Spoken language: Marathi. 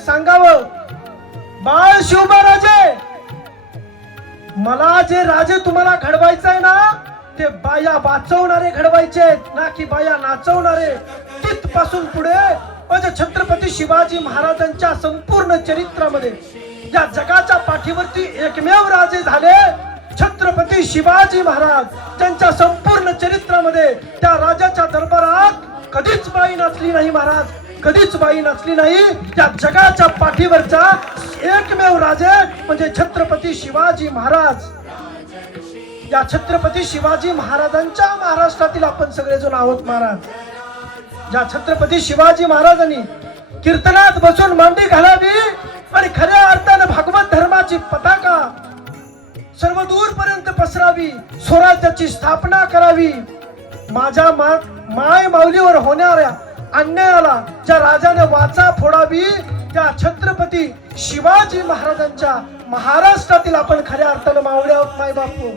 सांगावं, बाळ शिवबाराजे, मला जे राजे तुम्हाला घडवायचंय ना, ते बाया वाचवणारे घडवायचे, ना की बाया नाचवणारे. तिथपासून पुढे म्हणजे छत्रपती शिवाजी महाराजांच्या संपूर्ण चरित्रामध्ये या जगाच्या पाठीवरती एकमेव राजे झाले छत्रपती शिवाजी महाराज. त्यांच्या संपूर्ण चरित्रामध्ये त्या राजाच्या दरबारात कधीच बाई नाचली नाही महाराज, कधीच बाई नाचली नाही. या जगाच्या पाठीवरचा एकमेव राजे म्हणजे छत्रपती शिवाजी महाराज. या छत्रपती शिवाजी महाराजांच्या महाराष्ट्रातील आपण सगळेजण आहोत महाराज. ज्या छत्रपती शिवाजी महाराजांनी कीर्तनात बसून मांडी घालावी आणि खऱ्या अर्थाने भागवत धर्माची पताका सर्व दूरपर्यंत पसरावी, स्वराज्याची स्थापना करावी. माझ्या माय माऊलीवर होणाऱ्या अन्यायाला ज्या राजाने वाचा फोडावी, त्या छत्रपती शिवाजी महाराजांच्या महाराष्ट्रातील आपण खऱ्या अर्थाने मावळे आहोत माय बापू.